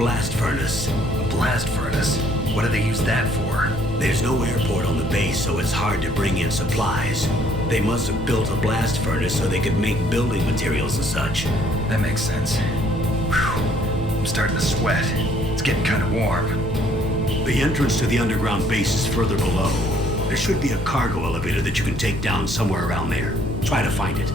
blast furnace. A blast furnace? What do they use that for? There's no airport on the base, so it's hard to bring in supplies. They must have built a blast furnace so they could make building materials and such. That makes sense. Whew. I'm starting to sweat. It's getting kind of warm. The entrance to the underground base is further below. There should be a cargo elevator that you can take down somewhere around there. Try to find it.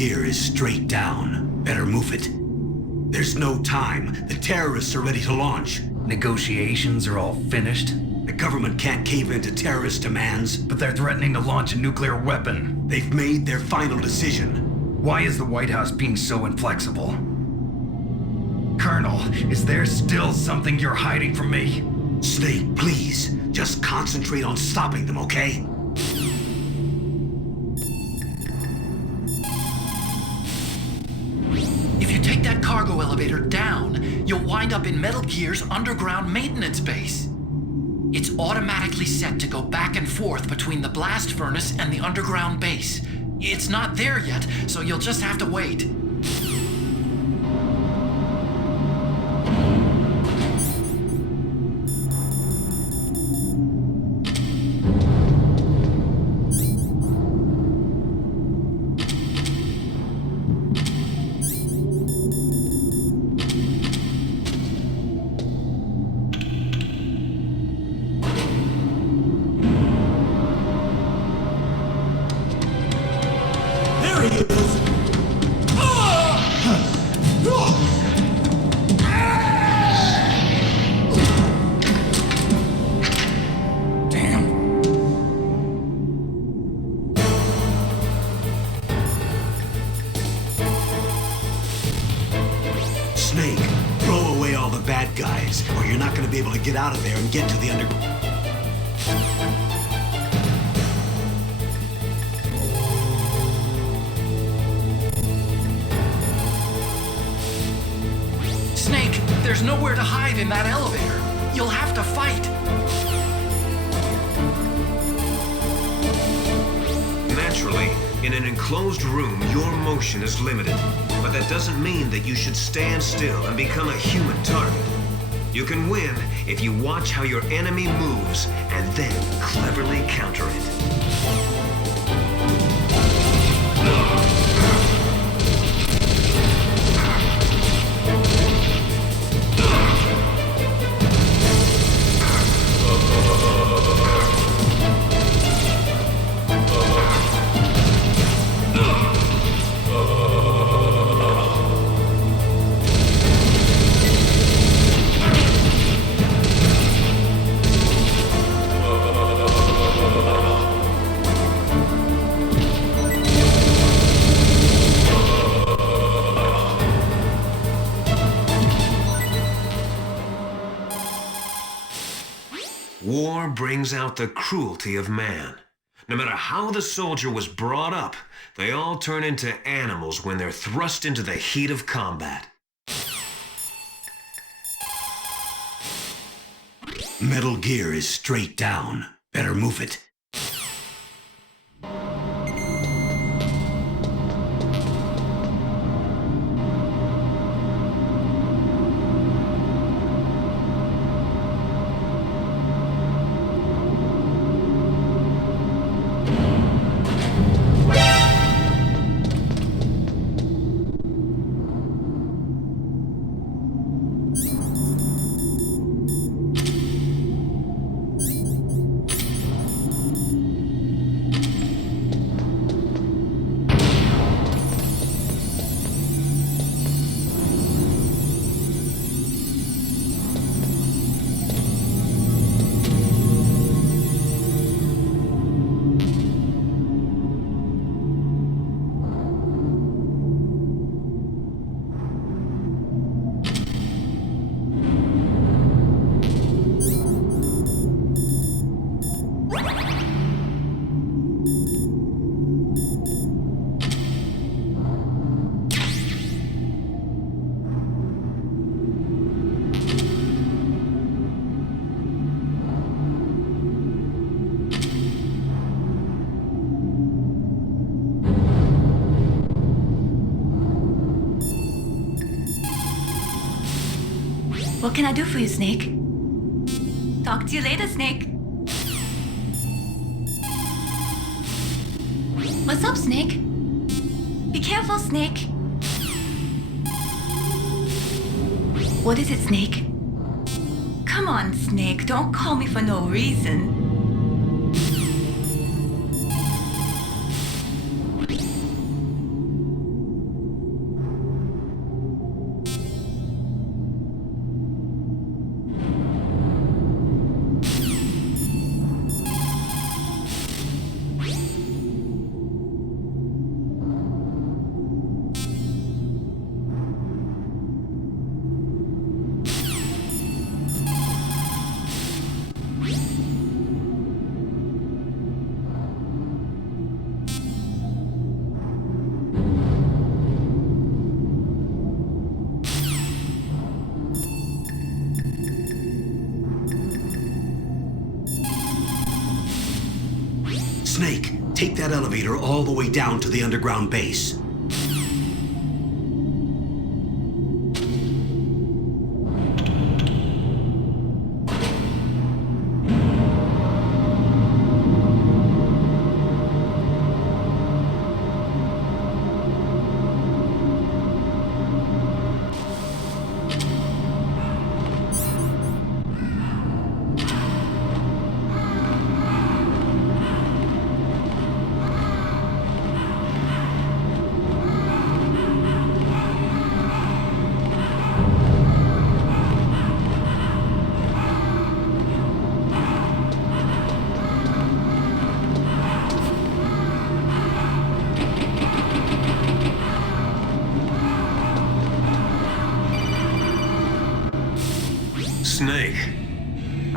Gear is straight down. Better move it. There's no time. The terrorists are ready to launch. Negotiations are all finished. The government can't cave into terrorist demands. But they're threatening to launch a nuclear weapon. They've made their final decision. Why is the White House being so inflexible? Colonel, is there still something you're hiding from me? Snake, please. Just concentrate on stopping them, okay? If you take that cargo elevator down, you'll wind up in Metal Gear's underground maintenance base. It's automatically set to go back and forth between the blast furnace and the underground base. It's not there yet, so you'll just have to wait. There he is! Snake, throw away all the bad guys, or you're not going to be able to get out of there and get to the underground. Snake, there's nowhere to hide in that elevator. You'll have to fight. Naturally, in an enclosed room, your motion is limited. But that doesn't mean that you should stand still and become a human target. You can win if you watch how your enemy moves and then cleverly counter it. War brings out the cruelty of man. No matter how the soldier was brought up, they all turn into animals when they're thrust into the heat of combat. Metal Gear is straight down. Better move it. What can I do for you, Snake? Talk to you later, Snake. What's up, Snake? Be careful, Snake. What is it, Snake? Come on, Snake. Don't call me for no reason. Snake, take that elevator all the way down to the underground base.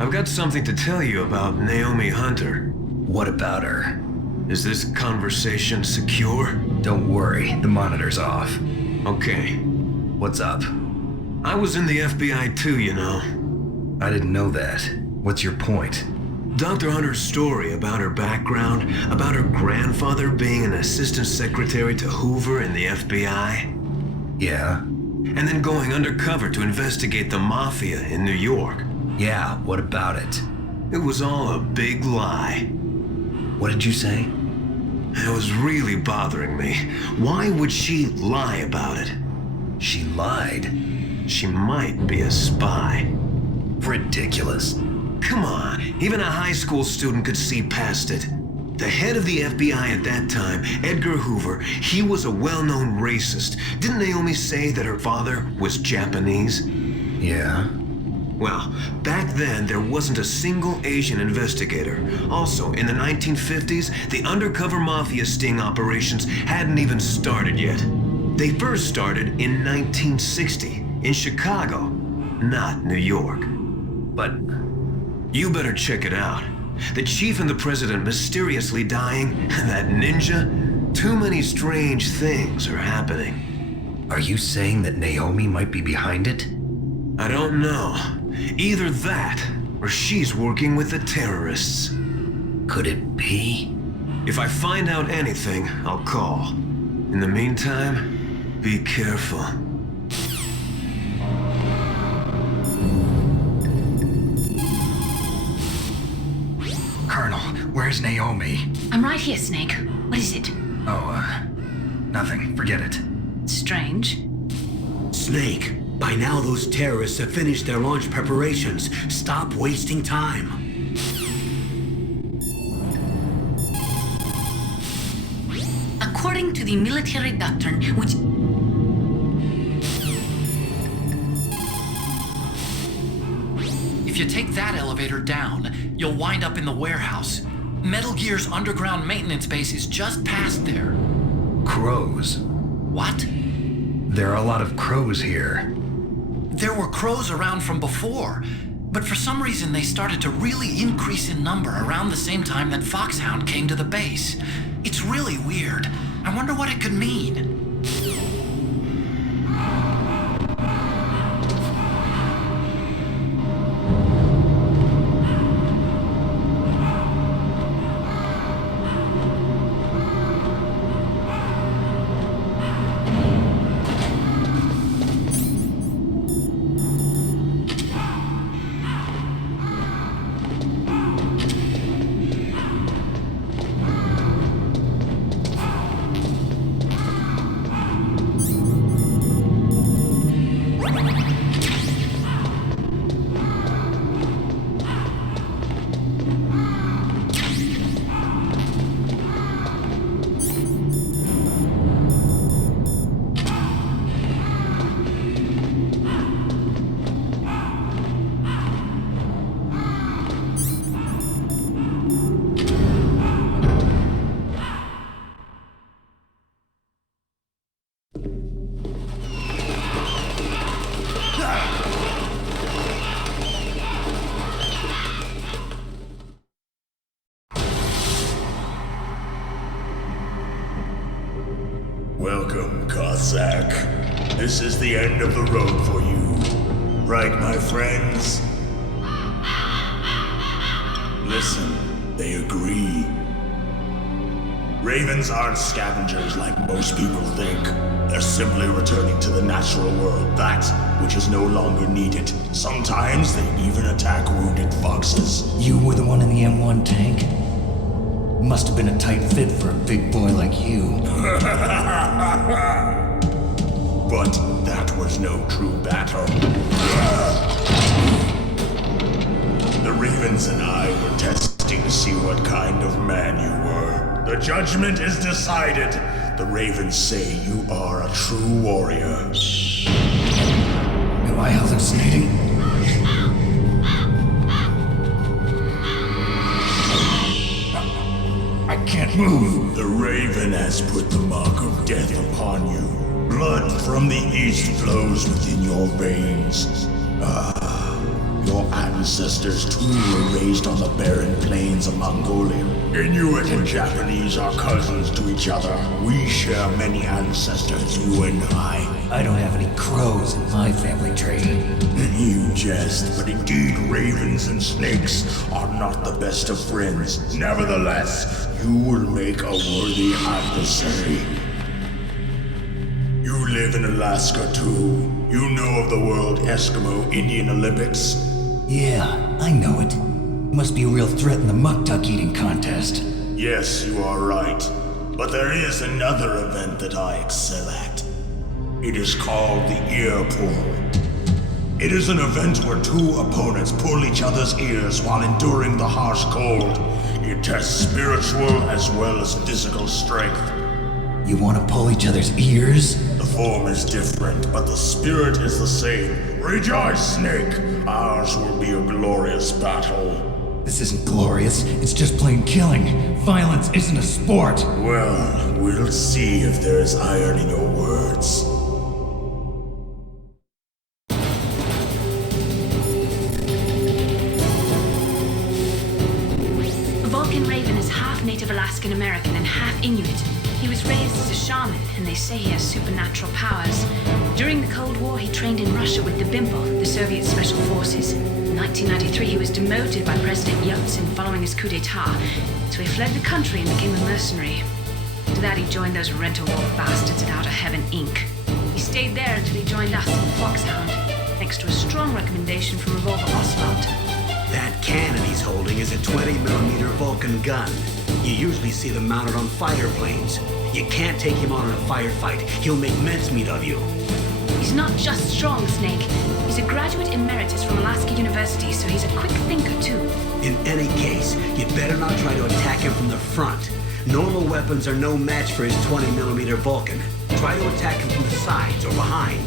I've got something to tell you about Naomi Hunter. What about her? Is this conversation secure? Don't worry, the monitor's off. Okay. What's up? I was in the FBI too, you know. I didn't know that. What's your point? Dr. Hunter's story about her background, about her grandfather being an assistant secretary to Hoover in the FBI, Yeah? and then going undercover to investigate the mafia in New York. Yeah, what about it? It was all a big lie. What did you say? It was really bothering me. Why would she lie about it? She lied? She might be a spy. Ridiculous. Come on, even a high school student could see past it. The head of the FBI at that time, Edgar Hoover, he was a well-known racist. Didn't Naomi say that her father was Japanese? Yeah? Well, back then there wasn't a single Asian investigator. Also, in the 1950s, the undercover mafia sting operations hadn't even started yet. They first started in 1960, in Chicago, not New York. But You better check it out. The chief and the president mysteriously dying, and that ninja. Too many strange things are happening. are you saying that Naomi might be behind it? I don't know. Either that, or she's working with the terrorists. Could it be? If I find out anything, I'll call. In the meantime, be careful. Colonel, where's Naomi? I'm right here, Snake. What is it? Oh, nothing. Forget it. Strange. Snake, by now those terrorists have finished their launch preparations. Stop wasting time. According to the military doctrine, which... If you take that elevator down, you'll wind up in the warehouse. Metal Gear's underground maintenance base is just past there. Crows. What? There are a lot of crows here. There were crows around from before, but for some reason they started to really increase in number around the same time that Foxhound came to the base. It's really weird. I wonder what it could mean. Welcome, Cossack. This is the end of the road for you. Right, my friends? Listen, they agree. Ravens aren't scavengers like most people think. They're simply returning to the natural world, that which is no longer needed. Sometimes they even attack wounded foxes. You were the one in the M1 tank? Must have been a tight fit for a big boy like you. But that was no true battle. The Ravens and I were testing to see what kind of man you were. The judgment is decided. The Ravens say you are a true warrior. Am I hallucinating? I can't move. The Raven has put the mark of death upon you. Blood from the east flows within your veins. Your ancestors too were raised on the barren plains of Mongolia. Inuit and Japanese are cousins to each other. We share many ancestors, you and I. I don't have any crows in my family tree. You jest, but indeed ravens and snakes are not the best of friends. Nevertheless, you will make a worthy adversary. You live in Alaska too. You know of the World Eskimo Indian Olympics? Yeah, I know it. Must be a real threat in the muck-duck eating contest. Yes, you are right. But there is another event that I excel at. It is called the ear pull. It is an event where two opponents pull each other's ears while enduring the harsh cold. It tests spiritual as well as physical strength. You want to pull each other's ears? The form is different, but the spirit is the same. Rejoice, Snake! Ours will be a glorious battle. This isn't glorious, it's just plain killing. Violence isn't a sport. Well, we'll see if there's iron in your words. Vulcan Raven is half Native Alaskan American and half Inuit. He was raised as a shaman, and they say he has supernatural powers. During the Cold War, he trained in Russia with the BIMPO, the Soviet Special Forces. In 1993, he was demoted by President Yeltsin following his coup d'etat, so he fled the country and became a mercenary. After that, he joined those Rent-A-Wolf bastards at Outer Heaven, Inc. He stayed there until he joined us in Foxhound, thanks to a strong recommendation from Revolver Ocelot. That cannon he's holding is a 20mm Vulcan gun. You usually see them mounted on fighter planes. You can't take him on in a firefight. He'll make mincemeat of you. He's not just strong, Snake. He's a graduate emeritus from Alaska University, so he's a quick thinker, too. In any case, you'd better not try to attack him from the front. Normal weapons are no match for his 20mm Vulcan. Try to attack him from the sides or behind.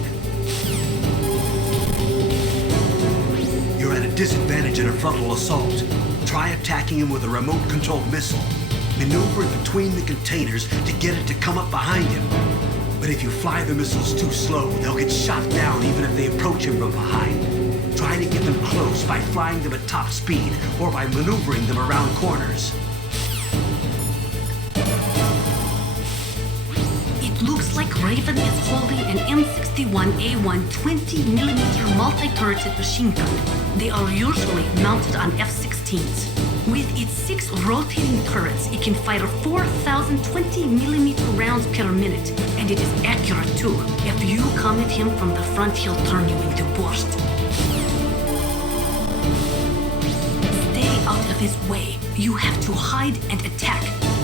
You're at a disadvantage in a frontal assault. Try attacking him with a remote-controlled missile. Maneuver it between the containers to get it to come up behind him. But if you fly the missiles too slow, they'll get shot down even if they approach him from behind. Try to get them close by flying them at top speed or by maneuvering them around corners. It looks like Raven is holding an M61A1 20mm multi-turreted machine gun. They are usually mounted on F-16s. With its 6 rotating turrets, it can fire 4,000 20mm rounds per minute, and it is accurate too. If you come at him from the front, he'll turn you into burst. Stay out of his way. You have to hide and attack.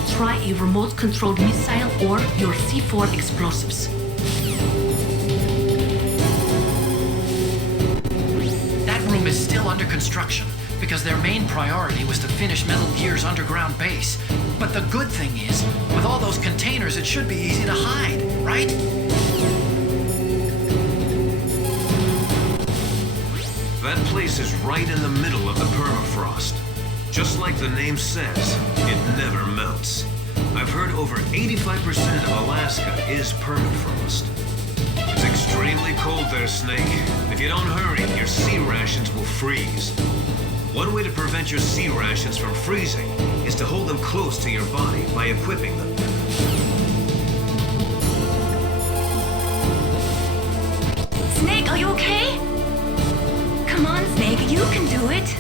Try a remote-controlled missile or your C4 explosives. That room is still under construction, because their main priority was to finish Metal Gear's underground base. But the good thing is, with all those containers, it should be easy to hide, right? That place is right in the middle of the permafrost. Just like the name says, it never melts. I've heard over 85% of Alaska is permafrost. It's extremely cold there, Snake. If you don't hurry, your sea rations will freeze. One way to prevent your sea rations from freezing is to hold them close to your body by equipping them. Snake, are you okay? Come on, Snake, you can do it.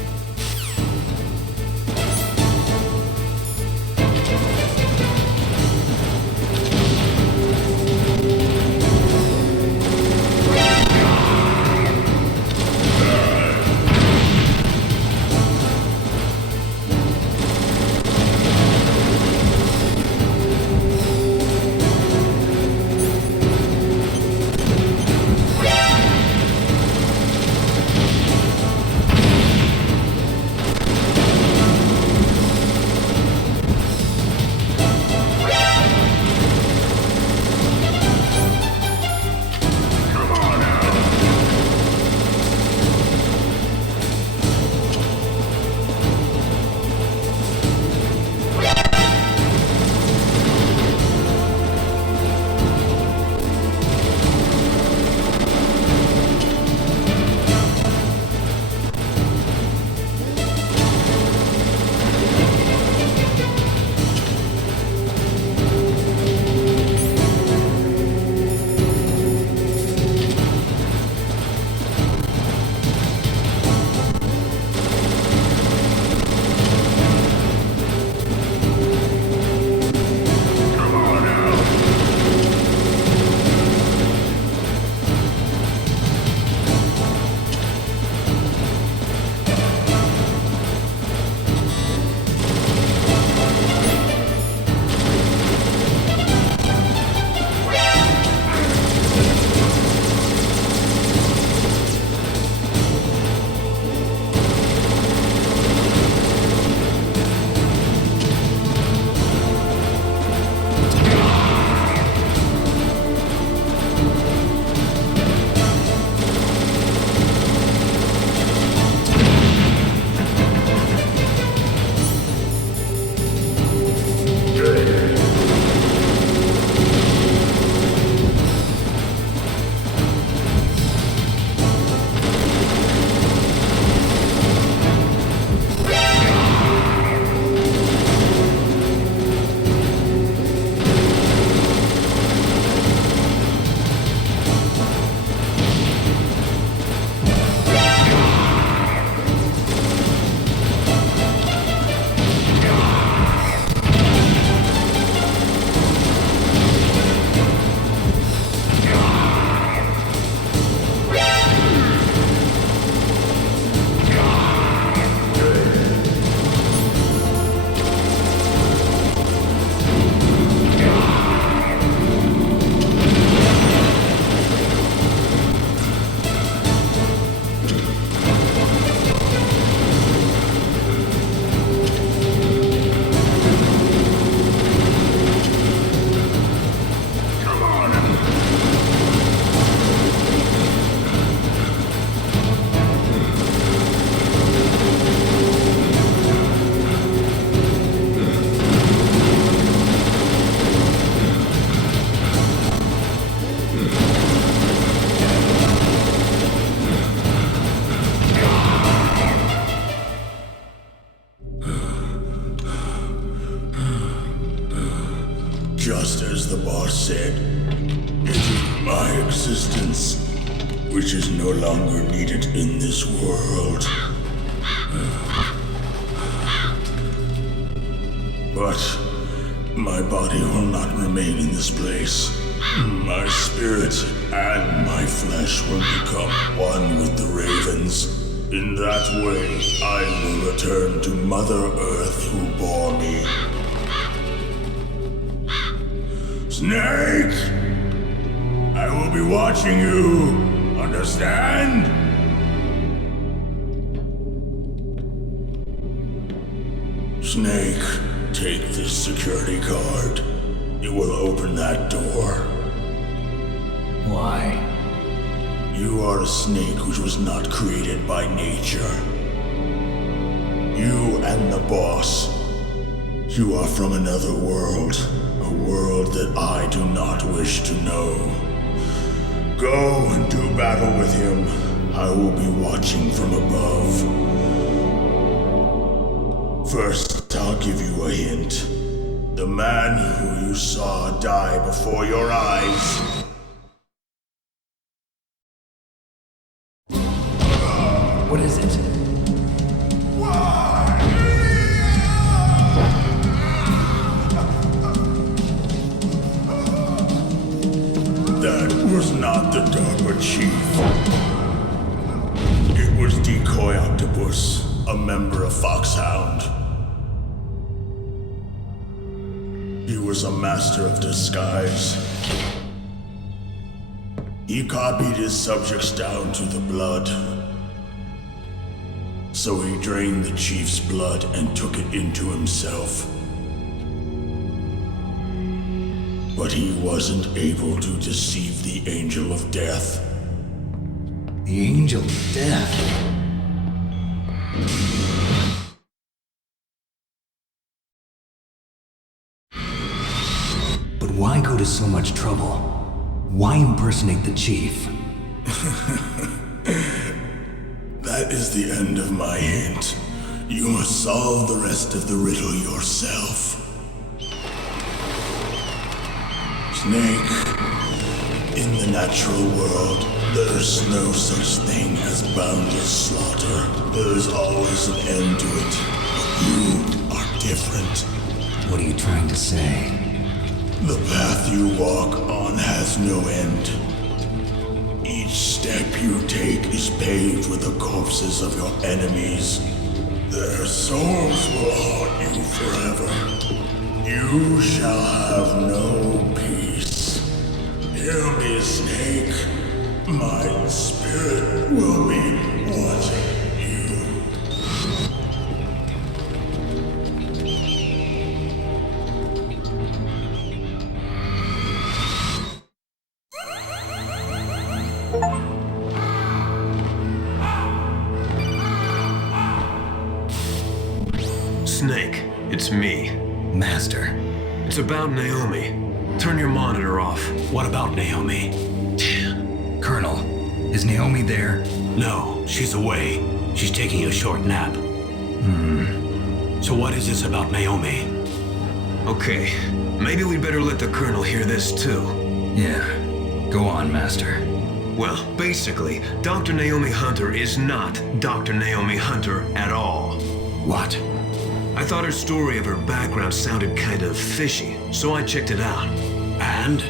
Just as the boss said, it is my existence which is no longer needed in this world. But my body will not remain in this place. My spirit and my flesh will become one with the ravens. In that way, I will return to Mother Earth who bore me. Snake! I will be watching you. Understand? Snake, take this security card. It will open that door. Why? You are a snake which was not created by nature. You and the boss. You are from another world. A world that I do not wish to know. Go and do battle with him. I will be watching from above. First, I'll give you a hint. The man who you saw die before your eyes. What is it? That was not the DARPA chief. It was Decoy Octopus, a member of Foxhound. He was a master of disguise. He copied his subjects down to the blood. So he drained the chief's blood and took it into himself. But he wasn't able to deceive the Angel of Death. The Angel of Death? But why go to so much trouble? Why impersonate the chief? That is the end of my hint. You must solve the rest of the riddle yourself. Snake, in the natural world, there is no such thing as boundless slaughter. There is always an end to it. But you are different. What are you trying to say? The path you walk on has no end. Each step you take is paved with the corpses of your enemies. Their souls will haunt you forever. You shall have no peace. Hear me, Snake. My spirit will be watching you. Snake, it's me. Master. It's about Naomi. Turn your monitor off. What about Naomi? Colonel, is Naomi there? No, she's away. She's taking a short nap. So what is this about Naomi? Okay, maybe we'd better let the Colonel hear this too. Yeah. Go on, Master. Well, basically, Dr. Naomi Hunter is not Dr. Naomi Hunter at all. What? I thought her story of her background sounded kind of fishy, so I checked it out. And?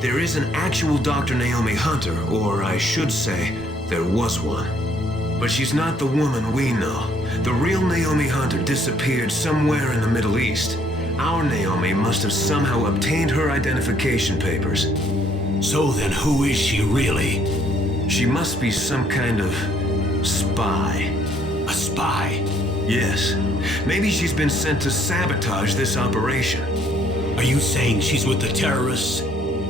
There is an actual Dr. Naomi Hunter, or I should say, there was one. But she's not the woman we know. The real Naomi Hunter disappeared somewhere in the Middle East. Our Naomi must have somehow obtained her identification papers. So then who is she really? She must be some kind of spy. A spy? Yes. Maybe she's been sent to sabotage this operation. Are you saying she's with the terrorists?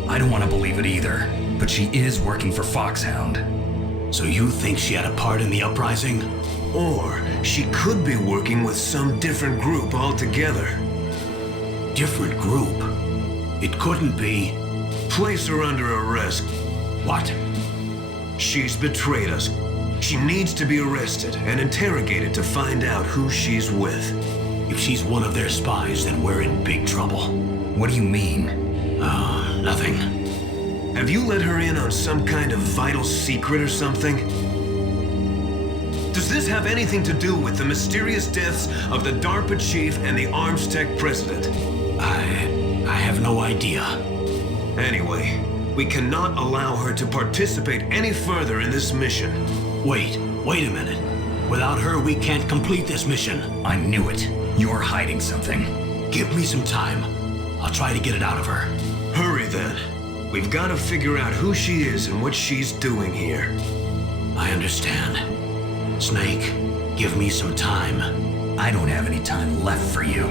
I don't want to believe it either, but she is working for Foxhound. So you think she had a part in the uprising? Or she could be working with some different group altogether. Different group? It couldn't be. Place her under arrest. What? She's betrayed us. She needs to be arrested and interrogated to find out who she's with. If she's one of their spies, then we're in big trouble. What do you mean? Nothing. Have you let her in on some kind of vital secret or something? Does this have anything to do with the mysterious deaths of the DARPA chief and the Arms Tech president? I have no idea. Anyway, we cannot allow her to participate any further in this mission. Wait a minute. Without her, we can't complete this mission. I knew it. You're hiding something. Give me some time. I'll try to get it out of her. Hurry then. We've got to figure out who she is and what she's doing here. I understand. Snake, give me some time. I don't have any time left for you.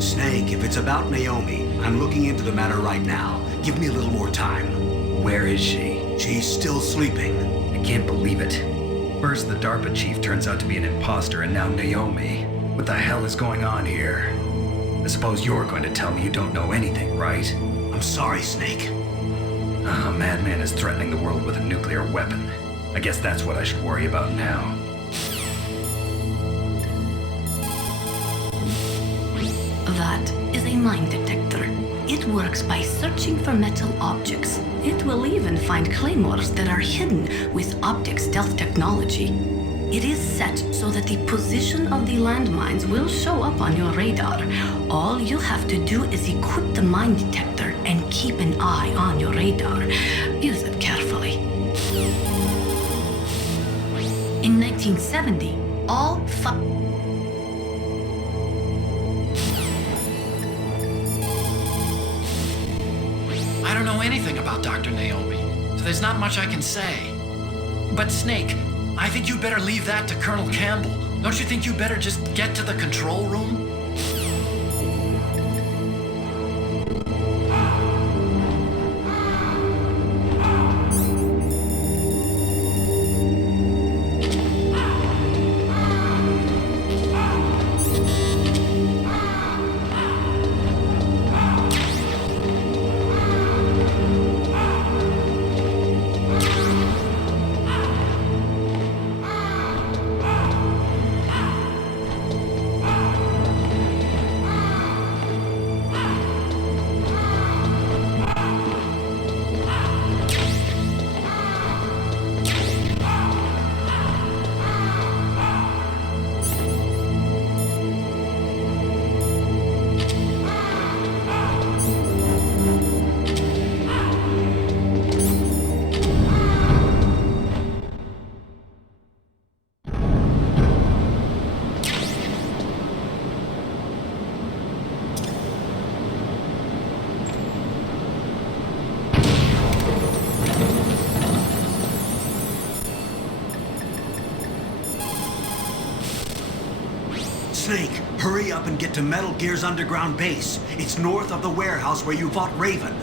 Snake, if it's about Naomi, I'm looking into the matter right now. Give me a little more time. Where is she? She's still sleeping. I can't believe it. First, the DARPA chief turns out to be an imposter, and now Naomi. What the hell is going on here? I suppose you're going to tell me you don't know anything, right? I'm sorry, Snake. A madman is threatening the world with a nuclear weapon. I guess that's what I should worry about now. That is a mine detector. It works by searching for metal objects. It will even find claymores that are hidden with optic stealth technology. It is set so that the position of the landmines will show up on your radar. All you have to do is equip the mine detector and keep an eye on your radar. Use it carefully. In 1970, all I don't know anything about Dr. Naomi, so there's not much I can say. But Snake, I think you better leave that to Colonel Campbell. Don't you think you better just get to the control room? Snake, hurry up and get to Metal Gear's underground base. It's north of the warehouse where you fought Raven.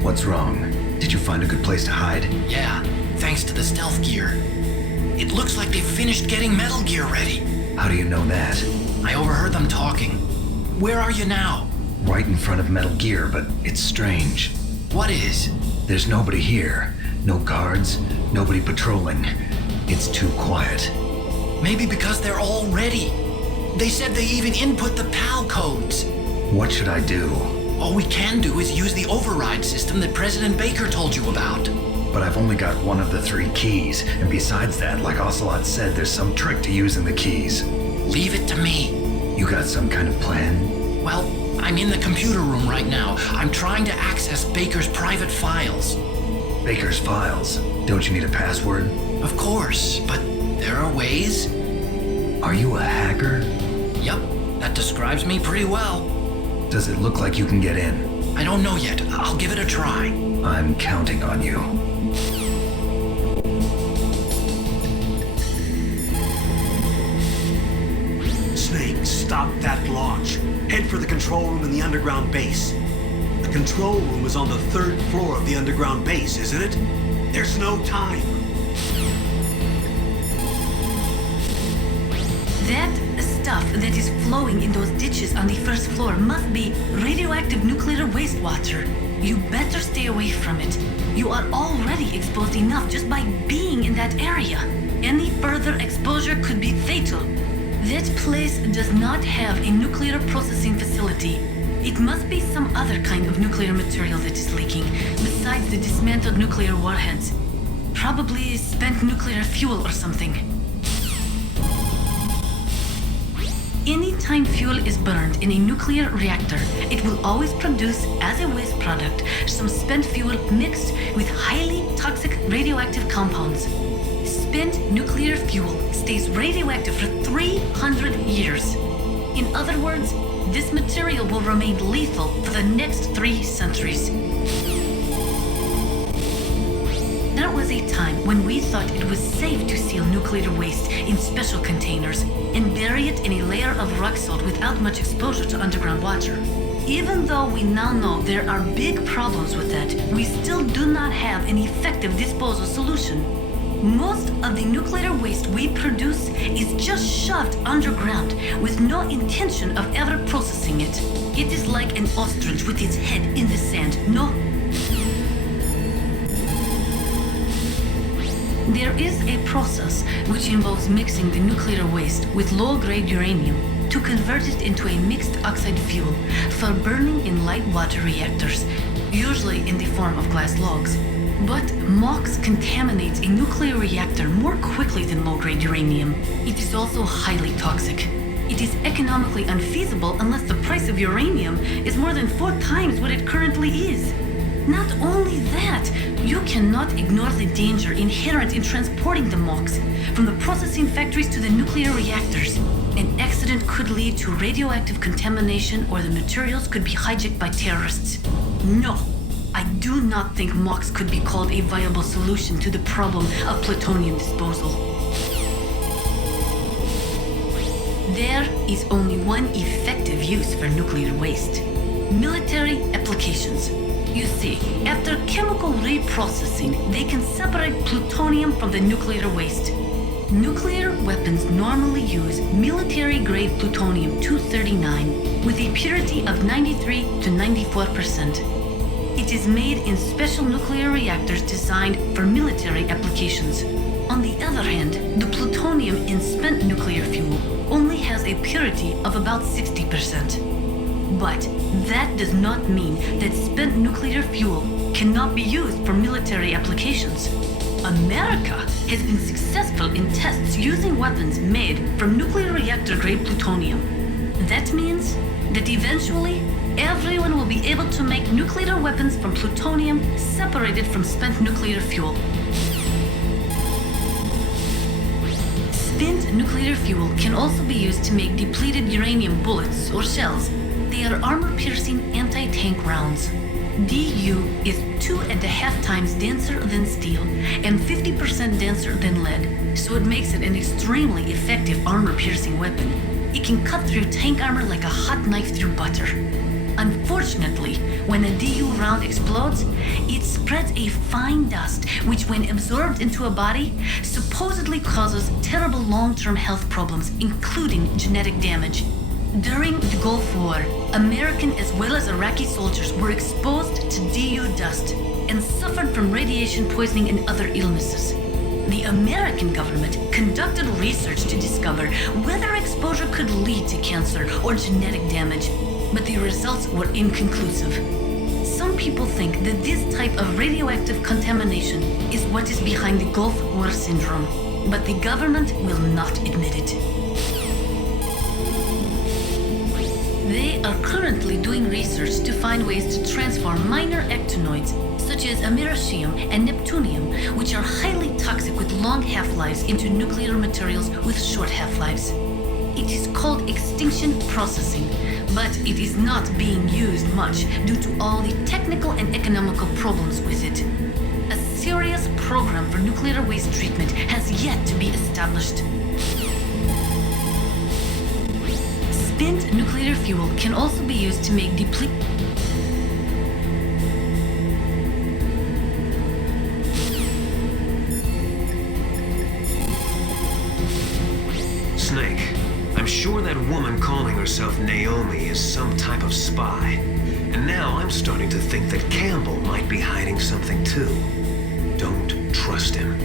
What's wrong? Did you find a good place to hide? Yeah, thanks to the stealth gear. It looks like they've finished getting Metal Gear ready. How do you know that? I overheard them talking. Where are you now? Right in front of Metal Gear, but it's strange. What is? There's nobody here. No guards, nobody patrolling. It's too quiet. Maybe because they're all ready. They said they even input the PAL codes. What should I do? All we can do is use the override system that President Baker told you about. But I've only got one of the 3 keys, and besides that, like Ocelot said, there's some trick to using the keys. Leave it to me. You got some kind of plan? Well, I'm in the computer room right now. I'm trying to access Baker's private files. Baker's files? Don't you need a password? Of course, but there are ways. Are you a hacker? Yup, that describes me pretty well. Does it look like you can get in? I don't know yet. I'll give it a try. I'm counting on you. Snake, stop that launch. Head for the control room in the underground base. The control room is on the 3rd floor of the underground base, isn't it? There's no time. That stuff that is flowing in those ditches on the 1st floor must be radioactive nuclear wastewater. You better stay away from it. You are already exposed enough just by being in that area. Any further exposure could be fatal. That place does not have a nuclear processing facility. It must be some other kind of nuclear material that is leaking, besides the dismantled nuclear warheads. Probably spent nuclear fuel or something. Anytime fuel is burned in a nuclear reactor, it will always produce, as a waste product, some spent fuel mixed with highly toxic radioactive compounds. Spent nuclear fuel stays radioactive for 300 years. In other words, this material will remain lethal for the next 3 centuries. There was a time when we thought it was safe to seal nuclear waste in special containers and bury it in a layer of rock salt without much exposure to underground water. Even though we now know there are big problems with that, we still do not have an effective disposal solution. Most of the nuclear waste we produce is just shoved underground with no intention of ever processing it. It is like an ostrich with its head in the sand. No. There is a process which involves mixing the nuclear waste with low-grade uranium to convert it into a mixed oxide fuel for burning in light water reactors, usually in the form of glass logs. But MOX contaminates a nuclear reactor more quickly than low-grade uranium. It is also highly toxic. It is economically unfeasible unless the price of uranium is more than 4 times what it currently is. Not only that, you cannot ignore the danger inherent in transporting the MOX from the processing factories to the nuclear reactors. An accident could lead to radioactive contamination, or the materials could be hijacked by terrorists. No, I do not think MOX could be called a viable solution to the problem of plutonium disposal. There is only one effective use for nuclear waste: military applications. You see, after chemical reprocessing, they can separate plutonium from the nuclear waste. Nuclear weapons normally use military-grade plutonium-239 with a purity of 93 to 94%. It is made in special nuclear reactors designed for military applications. On the other hand, the plutonium in spent nuclear fuel only has a purity of about 60%. But that does not mean that spent nuclear fuel cannot be used for military applications. America has been successful in tests using weapons made from nuclear reactor-grade plutonium. That means that eventually, everyone will be able to make nuclear weapons from plutonium separated from spent nuclear fuel. Spent nuclear fuel can also be used to make depleted uranium bullets or shells. They are armor-piercing anti-tank rounds. DU is 2.5 times denser than steel and 50% denser than lead, so it makes it an extremely effective armor-piercing weapon. It can cut through tank armor like a hot knife through butter. Unfortunately, when a DU round explodes, it spreads a fine dust which, when absorbed into a body, supposedly causes terrible long-term health problems, including genetic damage. During the Gulf War, American as well as Iraqi soldiers were exposed to DU dust and suffered from radiation poisoning and other illnesses. The American government conducted research to discover whether exposure could lead to cancer or genetic damage, but the results were inconclusive. Some people think that this type of radioactive contamination is what is behind the Gulf War syndrome, but the government will not admit it. They are currently doing research to find ways to transform minor actinoids, such as americium and neptunium, which are highly toxic with long half-lives, into nuclear materials with short half-lives. It is called extinction processing, but it is not being used much due to all the technical and economical problems with it. A serious program for nuclear waste treatment has yet to be established. Spent nuclear fuel can also be used to make Snake, I'm sure that woman calling herself Naomi is some type of spy. And now I'm starting to think that Campbell might be hiding something too. Don't trust him.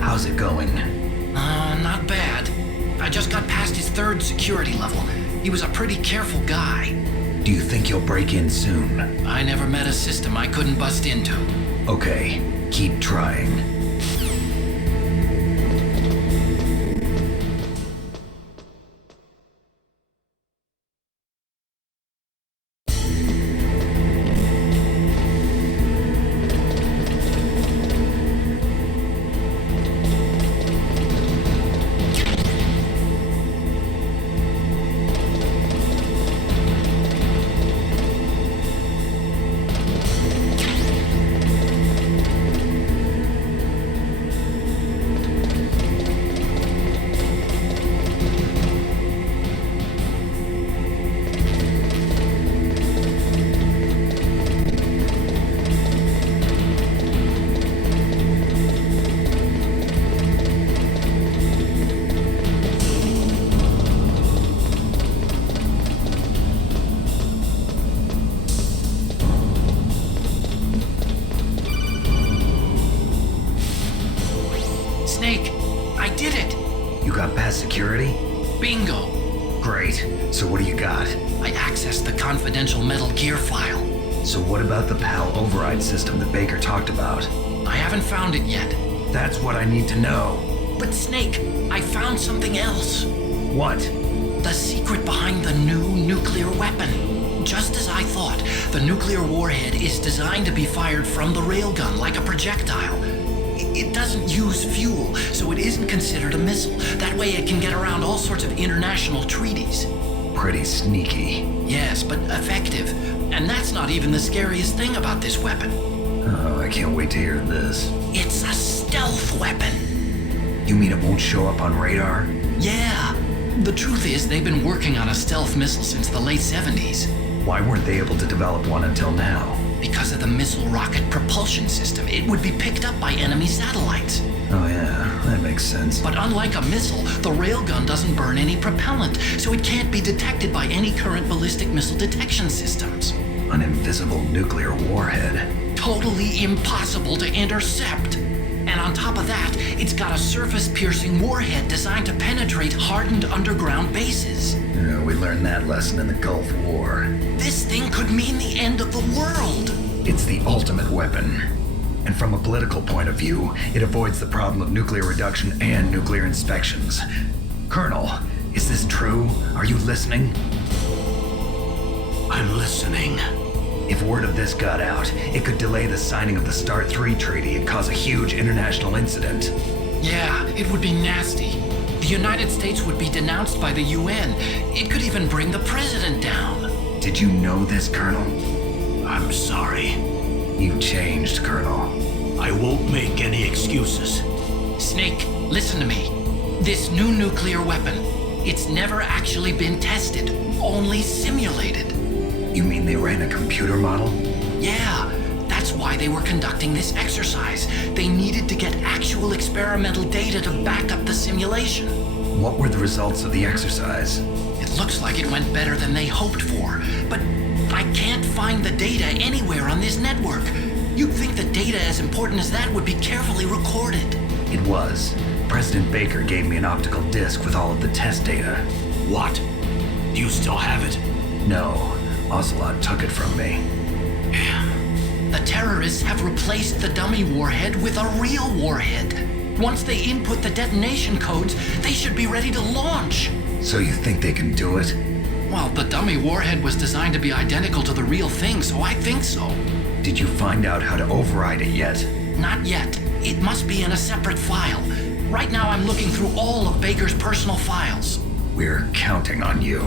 How's it going? Not bad. I just got past his third security level. He was a pretty careful guy. Do you think you'll break in soon? I never met a system I couldn't bust into. Okay, keep trying. Security? Bingo! Great. So what do you got? I accessed the confidential Metal Gear file. So what about the PAL override system that Baker talked about? I haven't found it yet. That's what I need to know. But Snake, I found something else. What? The secret behind the new nuclear weapon. Just as I thought, the nuclear warhead is designed to be fired from the railgun like a projectile. It doesn't use fuel, so it isn't considered a missile. That way it can get around all sorts of international treaties. Pretty sneaky. Yes, but effective. And that's not even the scariest thing about this weapon. Oh, I can't wait to hear this. It's a stealth weapon. You mean it won't show up on radar? Yeah. The truth is, they've been working on a stealth missile since the late 70s. Why weren't they able to develop one until now? Because of the missile rocket propulsion system. It would be picked up by enemy satellites. Oh yeah, that makes sense. But unlike a missile, the railgun doesn't burn any propellant, so it can't be detected by any current ballistic missile detection systems. An invisible nuclear warhead. Totally impossible to intercept. And on top of that, it's got a surface-piercing warhead designed to penetrate hardened underground bases. Yeah, we learned that lesson in the Gulf War. This thing could mean the end of the world. It's the ultimate weapon. And from a political point of view, it avoids the problem of nuclear reduction and nuclear inspections. Colonel, is this true? Are you listening? I'm listening. If word of this got out, it could delay the signing of the START 3 treaty and cause a huge international incident. Yeah, it would be nasty. The United States would be denounced by the UN. It could even bring the president down. Did you know this, Colonel? I'm sorry. You changed, Colonel. I won't make any excuses. Snake, listen to me. This new nuclear weapon, it's never actually been tested, only simulated. You mean they ran a computer model? Yeah, that's why they were conducting this exercise. They needed to get actual experimental data to back up the simulation. What were the results of the exercise? It looks like it went better than they hoped for, but I can't find the data anywhere on this network. You'd think the data as important as that would be carefully recorded. It was. President Baker gave me an optical disc with all of the test data. What? Do you still have it? No, Ocelot took it from me. The terrorists have replaced the dummy warhead with a real warhead. Once they input the detonation codes, they should be ready to launch. So you think they can do it? Well, the dummy warhead was designed to be identical to the real thing, so I think so. Did you find out how to override it yet? Not yet. It must be in a separate file. Right now I'm looking through all of Baker's personal files. We're counting on you.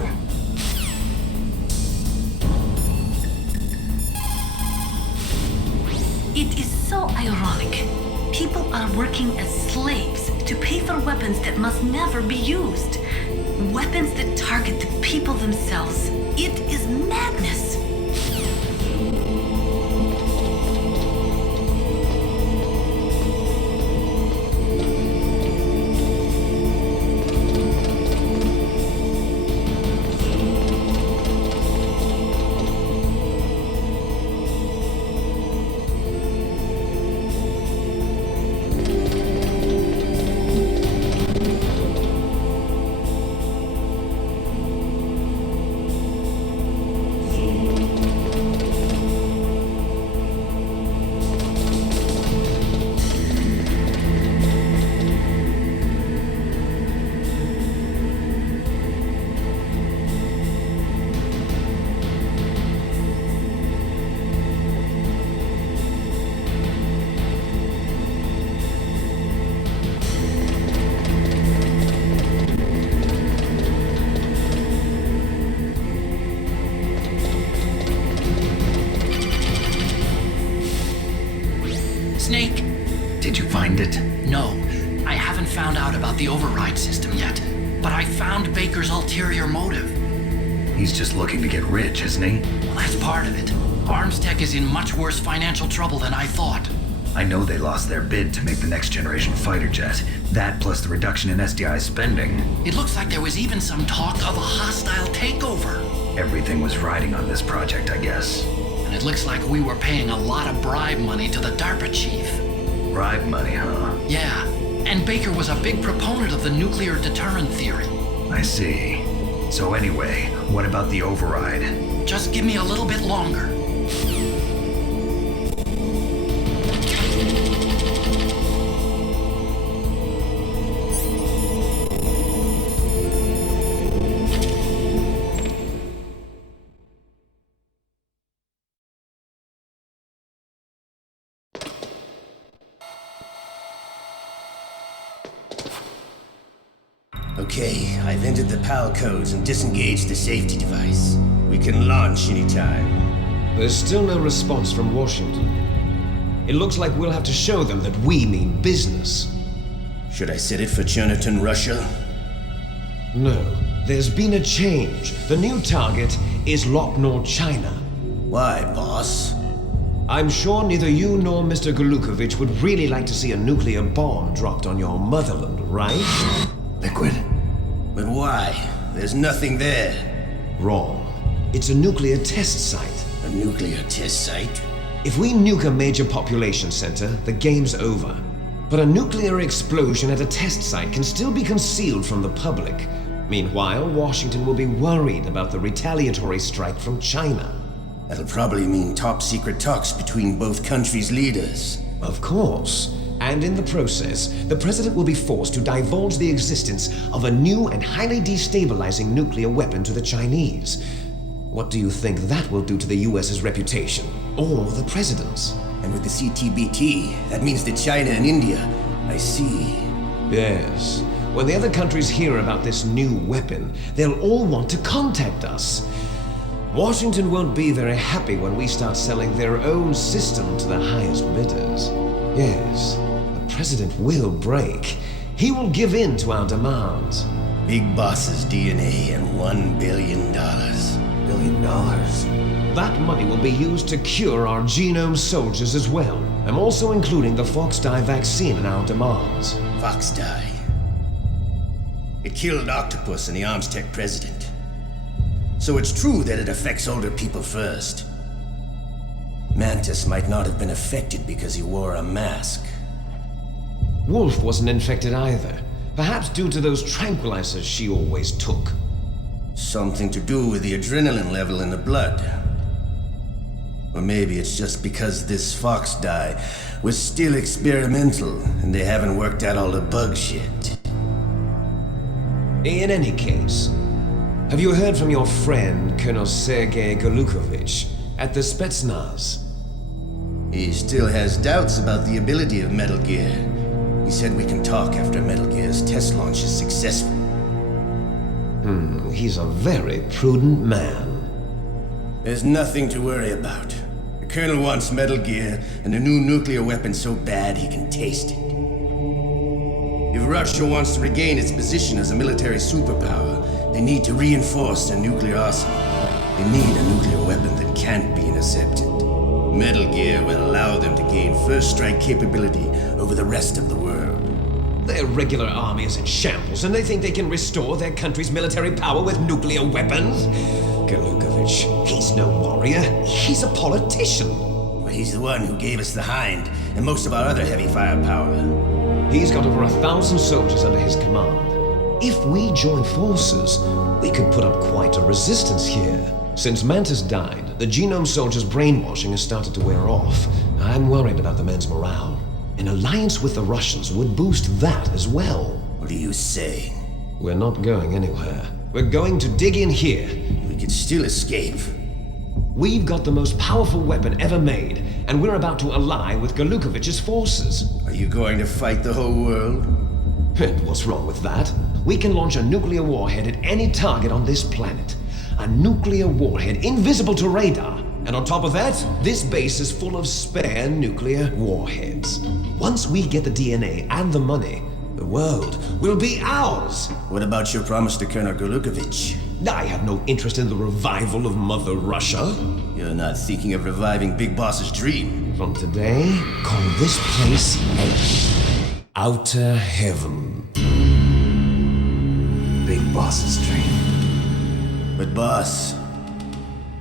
It is so ironic. People are working as slaves to pay for weapons that must never be used. Weapons that target the people themselves. It is madness. Snake? Did you find it? No, I haven't found out about the override system yet. But I found Baker's ulterior motive. He's just looking to get rich, isn't he? Well, that's part of it. Arms Tech is in much worse financial trouble than I thought. I know they lost their bid to make the next generation fighter jet. That plus the reduction in SDI spending. It looks like there was even some talk of a hostile takeover. Everything was riding on this project, I guess. And it looks like we were paying a lot of bribe money to the DARPA chief. Bribe money, huh? Yeah, and Baker was a big proponent of the nuclear deterrent theory. I see. So anyway, what about the override? Just give me a little bit longer. Okay, I've entered the PAL codes and disengaged the safety device. We can launch anytime. There's still no response from Washington. It looks like we'll have to show them that we mean business. Should I set it for Cherniton, Russia? No, there's been a change. The new target is Lopnor, China. Why, boss? I'm sure neither you nor Mr. Golukovich would really like to see a nuclear bomb dropped on your motherland, right? Liquid. But why? There's nothing there. Wrong. It's a nuclear test site. A nuclear test site? If we nuke a major population center, the game's over. But a nuclear explosion at a test site can still be concealed from the public. Meanwhile, Washington will be worried about the retaliatory strike from China. That'll probably mean top-secret talks between both countries' leaders. Of course. And in the process, the president will be forced to divulge the existence of a new and highly destabilizing nuclear weapon to the Chinese. What do you think that will do to the US's reputation? Or the president's? And with the CTBT, that means that China and India. I see. Yes. When the other countries hear about this new weapon, they'll all want to contact us. Washington won't be very happy when we start selling their own system to the highest bidders. Yes, the president will break. He will give in to our demands. Big Boss's DNA and $1 billion. $1 billion? That money will be used to cure our genome soldiers as well. I'm also including the Fox dye vaccine in our demands. Fox dye? It killed Octopus and the Arms Tech president. So it's true that it affects older people first. Mantis might not have been affected because he wore a mask. Wolf wasn't infected either. Perhaps due to those tranquilizers she always took. Something to do with the adrenaline level in the blood. Or maybe it's just because this Fox dye was still experimental and they haven't worked out all the bugs yet. In any case, have you heard from your friend, Colonel Sergei Golukovich, at the Spetsnaz? He still has doubts about the ability of Metal Gear. He said we can talk after Metal Gear's test launch is successful. He's a very prudent man. There's nothing to worry about. The Colonel wants Metal Gear and a new nuclear weapon so bad he can taste it. If Russia wants to regain its position as a military superpower, they need to reinforce their nuclear arsenal. They need a nuclear weapon that can't be intercepted. Metal Gear will allow them to gain first strike capability over the rest of the world. Their regular army is in shambles, and they think they can restore their country's military power with nuclear weapons? Golukovich, he's no warrior. He's a politician. Well, he's the one who gave us the Hind and most of our other heavy firepower. He's got over 1,000 soldiers under his command. If we join forces, we could put up quite a resistance here. Since Mantis died, the genome soldiers' brainwashing has started to wear off. I'm worried about the men's morale. An alliance with the Russians would boost that as well. What are you saying? We're not going anywhere. We're going to dig in here. We could still escape. We've got the most powerful weapon ever made, and we're about to ally with Golukovich's forces. Are you going to fight the whole world? And what's wrong with that? We can launch a nuclear warhead at any target on this planet. A nuclear warhead invisible to radar. And on top of that, this base is full of spare nuclear warheads. Once we get the DNA and the money, the world will be ours. What about your promise to Colonel Golukovich? I have no interest in the revival of Mother Russia. You're not thinking of reviving Big Boss's dream. From today, call this place Outer Heaven. Big Boss's dream. But boss,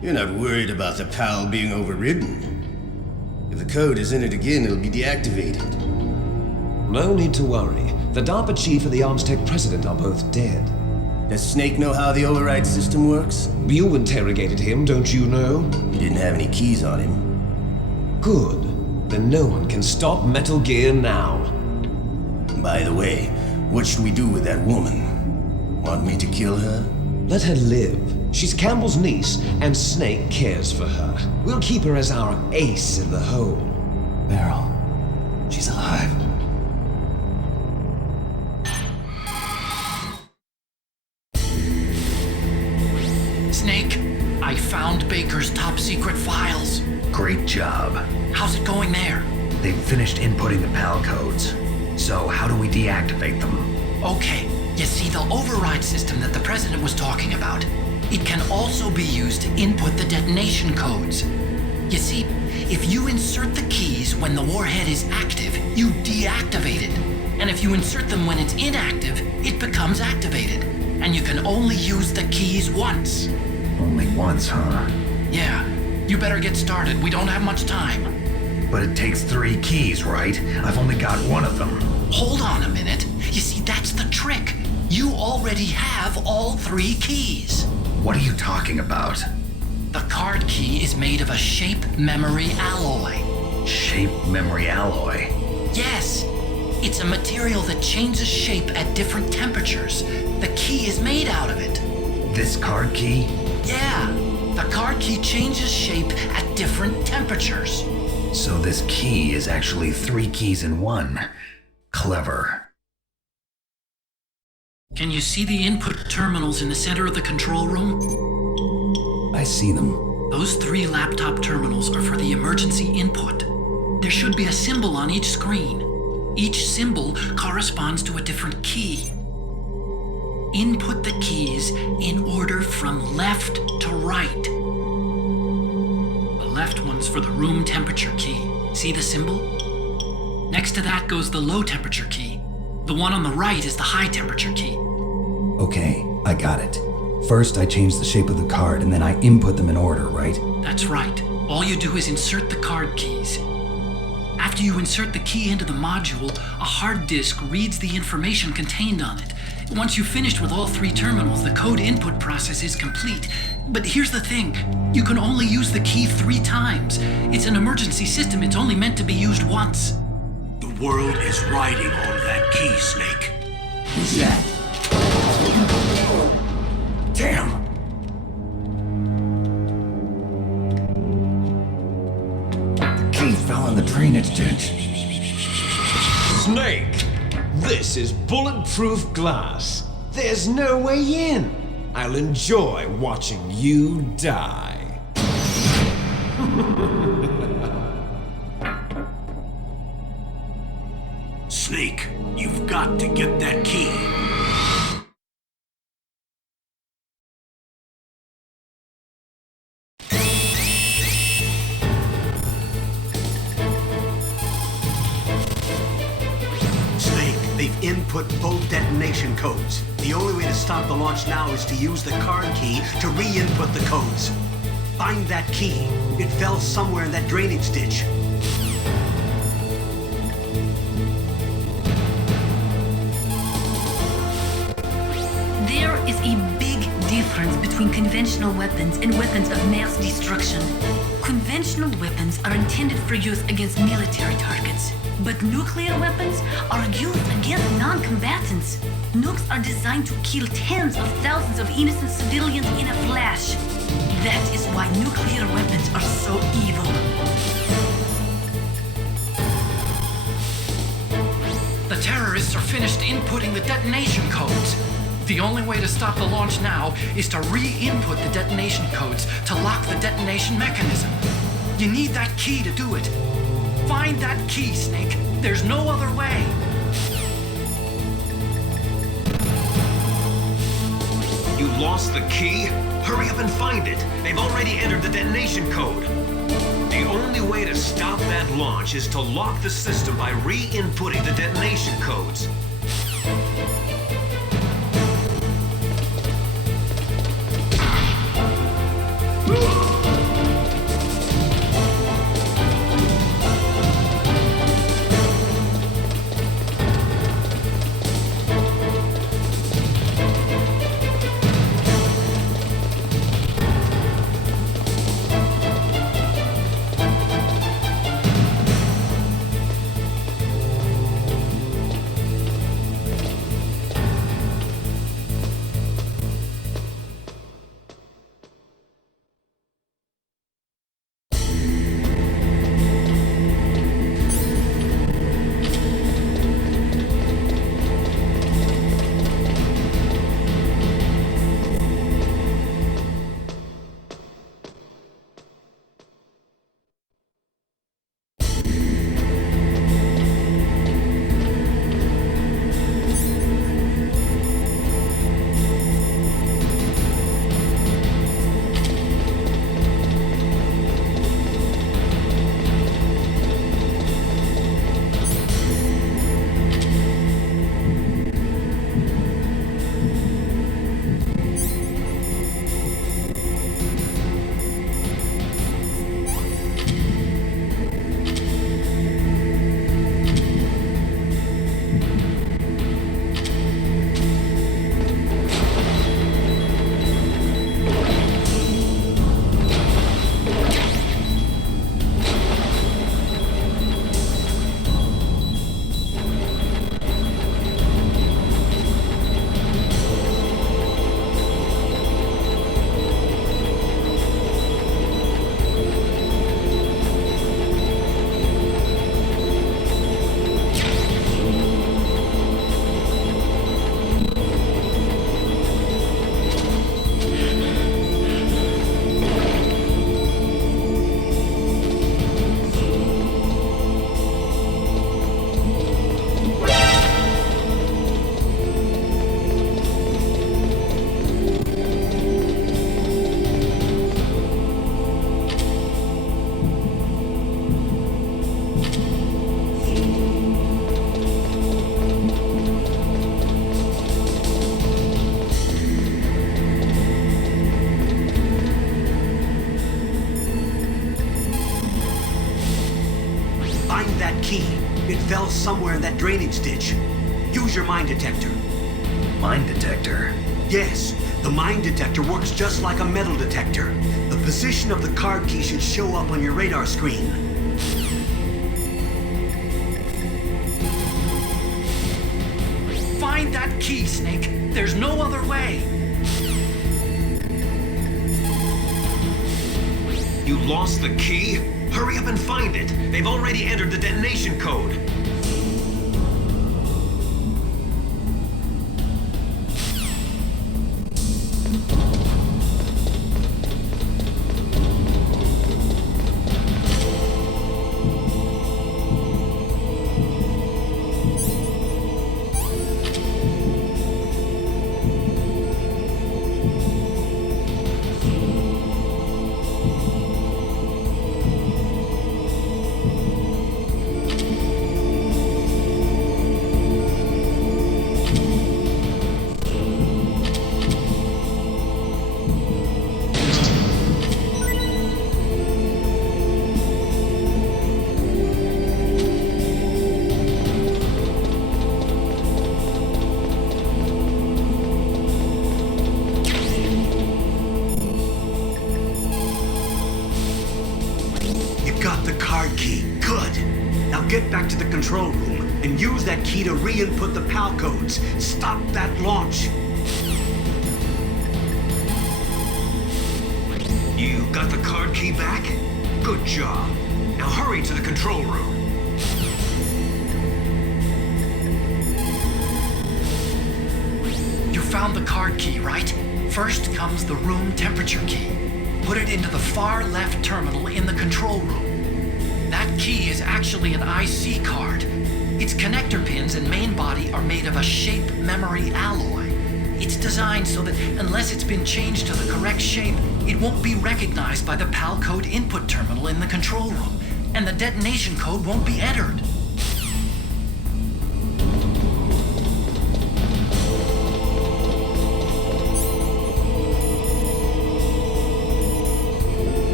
you're not worried about the PAL being overridden. If the code is in it again, it'll be deactivated. No need to worry. The DARPA chief and the Arms Tech president are both dead. Does Snake know how the override system works? You interrogated him, don't you know? He didn't have any keys on him. Good. Then no one can stop Metal Gear now. By the way, what should we do with that woman? Want me to kill her? Let her live. She's Campbell's niece, and Snake cares for her. We'll keep her as our ace in the hole. Meryl, she's alive. Snake, I found Baker's top secret files. Great job. How's it going there? They've finished inputting the PAL codes. So how do we deactivate them? Okay, you see the override system that the president was talking about? It can also be used to input the detonation codes. You see, if you insert the keys when the warhead is active, you deactivate it. And if you insert them when it's inactive, it becomes activated. And you can only use the keys once. Only once, huh? Yeah, you better get started. We don't have much time. But it takes 3 keys, right? I've only got one of them. Hold on a minute. You see, that's the trick. You already have all 3 keys. What are you talking about? The card key is made of a shape memory alloy. Shape memory alloy? Yes. It's a material that changes shape at different temperatures. The key is made out of it. This card key? Yeah. The card key changes shape at different temperatures. So this key is actually 3 keys in one. Clever. Can you see the input terminals in the center of the control room? I see them. Those 3 laptop terminals are for the emergency input. There should be a symbol on each screen. Each symbol corresponds to a different key. Input the keys in order from left to right. The left one's for the room temperature key. See the symbol? Next to that goes the low temperature key. The one on the right is the high temperature key. Okay, I got it. First, I change the shape of the card, and then I input them in order, right? That's right. All you do is insert the card keys. After you insert the key into the module, a hard disk reads the information contained on it. Once you've finished with all 3 terminals, the code input process is complete. But here's the thing. You can only use the key 3 times. It's an emergency system. It's only meant to be used once. The world is riding on that key, Snake. Who's that? Damn! The key fell in the drainage ditch. Snake! This is bulletproof glass. There's no way in. I'll enjoy watching you die. Snake, you've got to get that key. They've input both detonation codes. The only way to stop the launch now is to use the card key to re-input the codes. Find that key. It fell somewhere in that drainage ditch. There is a big difference between conventional weapons and weapons of mass destruction. Conventional weapons are intended for use against military targets, but nuclear weapons are used against non-combatants. Nukes are designed to kill tens of thousands of innocent civilians in a flash. That is why nuclear weapons are so evil. The terrorists are finished inputting the detonation codes. The only way to stop the launch now is to re-input the detonation codes to lock the detonation mechanism. You need that key to do it. Find that key, Snake. There's no other way. You lost the key? Hurry up and find it. They've already entered the detonation code. The only way to stop that launch is to lock the system by re-inputting the detonation codes. Find that key. It fell somewhere in that drainage ditch. Use your mine detector. Mine detector? Yes, the mine detector works just like a metal detector. The position of the card key should show up on your radar screen. Find that key, Snake. There's no other way. You lost the key? Hurry up and find it. They've already entered the detonation code. Get back to the control room and use that key to re-input the PAL codes. Stop that launch. You got the card key back? Good job. Now hurry to the control room. You found the card key, right? First comes the room temperature key. Put it into the far left terminal in the control room. That key is actually an IC card. Its connector pins and main body are made of a shape memory alloy. It's designed so that unless it's been changed to the correct shape, it won't be recognized by the PAL code input terminal in the control room, and the detonation code won't be entered.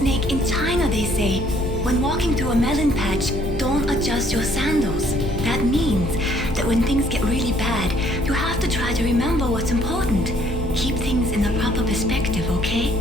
Snake, in China they say, when walking through a melon patch, don't adjust your sandals. That means that when things get really bad, you have to try to remember what's important. Keep things in the proper perspective, okay?